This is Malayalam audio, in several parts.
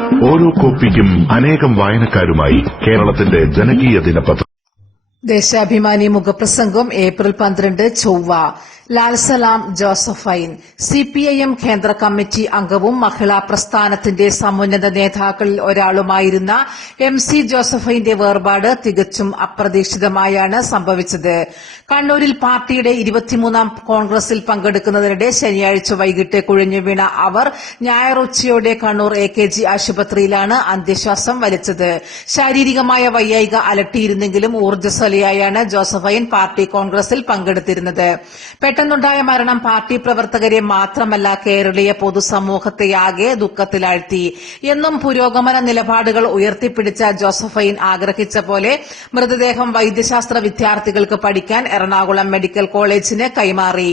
ഓരോ കോപ്പിക്കും അനേകം വായനക്കാരുമായി കേരളത്തിന്റെ ജനകീയ ദിനപത്രം. ദേശാഭിമാനി മുഖപ്രസംഗം ഏപ്രിൽ 12 ചൊവ്വ. ലാൽസലാം ജോസഫൈൻ സിപിഐഎം കേന്ദ്ര കമ്മിറ്റി അംഗവും മഹിളാ പ്രസ്ഥാനത്തിന്റെ സമുന്നത നേതാക്കളിൽ ഒരാളുമായിരുന്ന MC ജോസഫൈന്റെ വേർപാട് തികച്ചും അപ്രതീക്ഷിതമായാണ് സംഭവിച്ചത്. കണ്ണൂരിൽ പാർട്ടിയുടെ 23ാം കോൺഗ്രസിൽ പങ്കെടുക്കുന്നതിനിടെ ശനിയാഴ്ച വൈകിട്ട് കുഴഞ്ഞുവീണ അവർ ഞായർ ഉച്ചയോടെ കണ്ണൂർ AKG ആശുപത്രിയിലാണ് അന്ത്യശ്വാസം വലിച്ചത്. ശാരീരികമായ വയ്യായിക അലട്ടിയിരുന്നെങ്കിലും ഊർജ്ജസ്വലയായാണ് ജോസഫൈൻ പാർട്ടി കോൺഗ്രസിൽ പങ്കെടുത്തിരുന്നത്. പെട്ടെന്നുണ്ടായ മരണം പാർട്ടി പ്രവർത്തകരെ മാത്രമല്ല കേരളീയ പൊതുസമൂഹത്തെയാകെ ദുഃഖത്തിലാഴ്ത്തി. എന്നും പുരോഗമന നിലപാടുകൾ ഉയർത്തിപ്പിടിച്ച ജോസഫൈൻ ആഗ്രഹിച്ച പോലെ മൃതദേഹം വൈദ്യശാസ്ത്ര വിദ്യാർത്ഥികൾക്ക് പഠിക്കാൻ എറണാകുളം മെഡിക്കൽ കോളേജിന് കൈമാറി.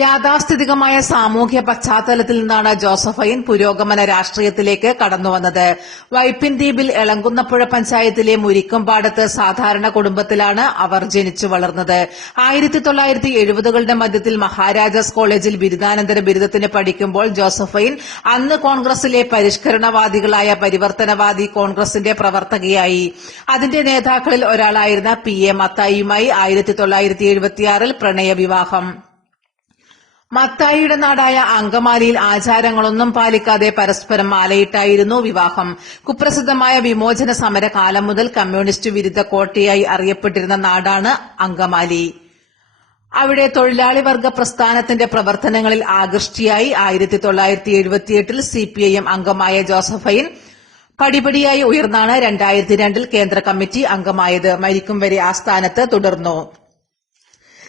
യാഥാസ്ഥിതികമായ സാമൂഹ്യ പശ്ചാത്തലത്തിൽ നിന്നാണ് ജോസഫൈൻ പുരോഗമന രാഷ്ട്രീയത്തിലേക്ക് കടന്നുവന്നത്. വൈപ്പിൻ ദ്വീപിൽ എളങ്കുന്നപ്പുഴ പഞ്ചായത്തിലെ മുരിക്കമ്പാടത്ത് സാധാരണ കുടുംബത്തിലാണ് അവർ ജനിച്ചു വളർന്നത്. 1970കളുടെ മധ്യത്തിൽ മഹാരാജാസ് കോളേജിൽ ബിരുദാനന്തര ബിരുദത്തിന് പഠിക്കുമ്പോൾ ജോസഫൈൻ അന്ന് കോൺഗ്രസിലെ പരിഷ്കരണവാദികളായ പരിവർത്തനവാദി കോൺഗ്രസിന്റെ പ്രവർത്തകയായി. അതിന്റെ നേതാക്കളിൽ ഒരാളായിരുന്ന PA മത്തായിയുമായി 1976 പ്രണയവിവാഹം. മത്തായിയുടെ നാടായ അങ്കമാലിയിൽ ആചാരങ്ങളൊന്നും പാലിക്കാതെ പരസ്പരം മാലയിട്ടായിരുന്നു വിവാഹം. കുപ്രസിദ്ധമായ വിമോചന സമര കാലം മുതൽ കമ്മ്യൂണിസ്റ്റ് വിരുദ്ധ കോട്ടയായി അറിയപ്പെട്ടിരുന്ന നാടാണ് അങ്കമാലി. അവിടെ തൊഴിലാളി വർഗ പ്രസ്ഥാനത്തിന്റെ പ്രവർത്തനങ്ങളിൽ ആകൃഷ്ടിയായി 1978 CPIM അംഗമായ ജോസഫൈൻ പടിപടിയായി ഉയർന്നാണ് 2002 കേന്ദ്ര കമ്മിറ്റി അംഗമായത്. മരിക്കും വരെ ആ സ്ഥാനത്ത് തുടർന്നു.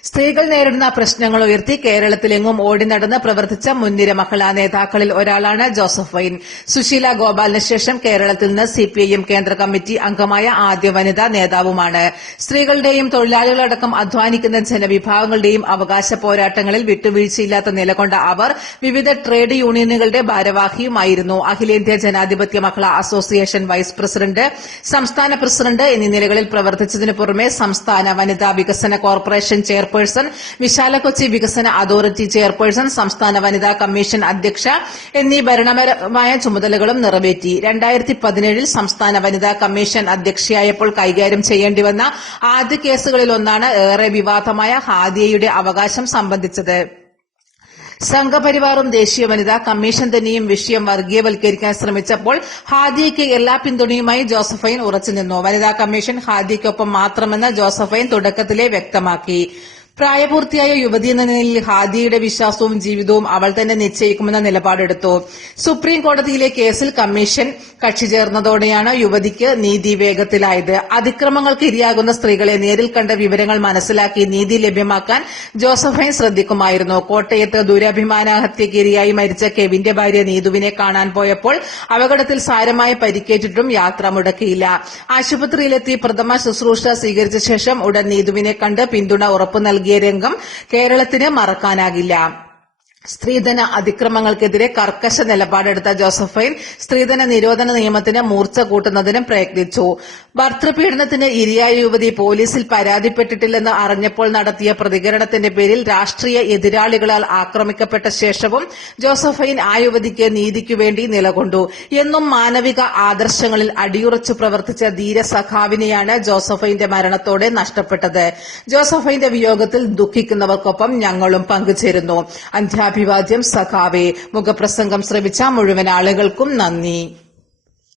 സ്ത്രീകൾ നേരിടുന്ന പ്രശ്നങ്ങൾ ഉയർത്തി കേരളത്തിലെങ്ങും ഓടി നടന്ന് പ്രവർത്തിച്ച മുൻനിര മഹിളാ നേതാക്കളിൽ ഒരാളാണ് ജോസഫൈൻ. സുശീല ഗോപാലിന് ശേഷം കേരളത്തിൽ നിന്ന് CPIM കേന്ദ്ര കമ്മിറ്റി അംഗമായ ആദ്യ വനിതാ നേതാവുമാണ്. സ്ത്രീകളുടെയും തൊഴിലാളികളടക്കം അധ്വാനിക്കുന്ന ജനവിഭാഗങ്ങളുടെയും അവകാശ പോരാട്ടങ്ങളിൽ വിട്ടുവീഴ്ചയില്ലാത്ത നിലകൊണ്ട അവർ വിവിധ ട്രേഡ് യൂണിയനുകളുടെ ഭാരവാഹിയുമായിരുന്നു. അഖിലേന്ത്യാ ജനാധിപത്യ മഹിളാ അസോസിയേഷൻ വൈസ് പ്രസിഡന്റ്, സംസ്ഥാന പ്രസിഡന്റ് എന്നീ നിലകളിൽ പ്രവർത്തിച്ചതിനു പുറമെ സംസ്ഥാന വനിതാ വികസന കോർപ്പറേഷൻ ചെയർപേഴ്സൺ, വിശാല കൊച്ചി വികസന അതോറിറ്റി ചെയർപേഴ്സൺ, സംസ്ഥാന വനിതാ കമ്മീഷൻ അധ്യക്ഷ എന്നീ ഭരണപരമായ ചുമതലകളും നിറവേറ്റി. 2017 സംസ്ഥാന വനിതാ കമ്മീഷൻ അധ്യക്ഷയായപ്പോൾ കൈകാര്യം ചെയ്യേണ്ടിവന്ന ആദ്യ കേസുകളിലൊന്നാണ് ഏറെ വിവാദമായ ഹാദിയയുടെ അവകാശം സംബന്ധിച്ചത്. സംഘപരിവാറും ദേശീയ വനിതാ കമ്മീഷൻ തന്നെയും വിഷയം വർഗീയവൽക്കരിക്കാൻ ശ്രമിച്ചപ്പോൾ ഹാദിയയ്ക്ക് എല്ലാ പിന്തുണയുമായി ജോസഫൈൻ ഉറച്ചുനിന്നു. വനിതാ കമ്മീഷൻ ഹാദിയയ്ക്കൊപ്പം മാത്രമെന്ന് ജോസഫൈൻ തുടക്കത്തിലെ വ്യക്തമാക്കി. പ്രായപൂർത്തിയായ യുവതി എന്ന നിലയിൽ ഹാദിയയുടെ വിശ്വാസവും ജീവിതവും അവൾ തന്നെ നിശ്ചയിക്കുമെന്ന നിലപാടെടുത്തു. സുപ്രീം കോടതിയിലെ കേസിൽ കമ്മീഷൻ കക്ഷി ചേർന്നതോടെയാണ് യുവതിക്ക് നീതി വേഗത്തിലായത്. അതിക്രമങ്ങൾക്ക് ഇരയാകുന്ന സ്ത്രീകളെ നേരിൽ കണ്ട വിവരങ്ങൾ മനസ്സിലാക്കി നീതി ലഭ്യമാക്കാൻ ജോസഫൈൻ ശ്രദ്ധിക്കുമായിരുന്നു. കോട്ടയത്ത് ദുരഭിമാനഹത്യയ്ക്ക് ഇരയായി മരിച്ച കെവിന്റെ ഭാര്യ നീതുവിനെ കാണാൻ പോയപ്പോൾ അപകടത്തിൽ സാരമായി പരിക്കേറ്റിട്ടും യാത്ര മുടക്കിയില്ല. ആശുപത്രിയിലെത്തി പ്രഥമ ശുശ്രൂഷ സ്വീകരിച്ച ശേഷം ഉടൻ നീതുവിനെ കണ്ട് പിന്തുണ ഉറപ്പു നൽകിയ രംഗം കേരളത്തിന് മറക്കാനാകില്ല. സ്ത്രീധന അതിക്രമങ്ങൾക്കെതിരെ കർക്കശ നിലപാടെടുത്ത ജോസഫൈൻ സ്ത്രീധന നിരോധന നിയമത്തിന് മൂർച്ച കൂട്ടുന്നതിനും പ്രയത്നിച്ചു. ഭർതൃപീഡനത്തിന് ഇരയായ യുവതി പോലീസിൽ പരാതിപ്പെട്ടിട്ടില്ലെന്ന് അറിഞ്ഞപ്പോൾ നടത്തിയ പ്രതികരണത്തിന്റെ പേരിൽ രാഷ്ട്രീയ എതിരാളികളാൽ ആക്രമിക്കപ്പെട്ട ശേഷവും ജോസഫൈൻ ആ യുവതിക്ക് നീതിക്കുവേണ്ടി നിലകൊണ്ടു. എന്നും മാനവിക ആദർശങ്ങളിൽ അടിയുറച്ചു പ്രവർത്തിച്ച ധീരസഖാവിനെയാണ് ജോസഫൈന്റെ മരണത്തോടെ നഷ്ടപ്പെട്ടത്. ജോസഫൈന്റെ വിയോഗത്തിൽ ദുഃഖിക്കുന്നവർക്കൊപ്പം ഞങ്ങളും പങ്കുചേരുന്നു. അഭിവാദ്യം സഖാവേ. മുഖപ്രസംഗം ശ്രവിച്ച മുഴുവൻ ആളുകൾക്കും നന്ദി.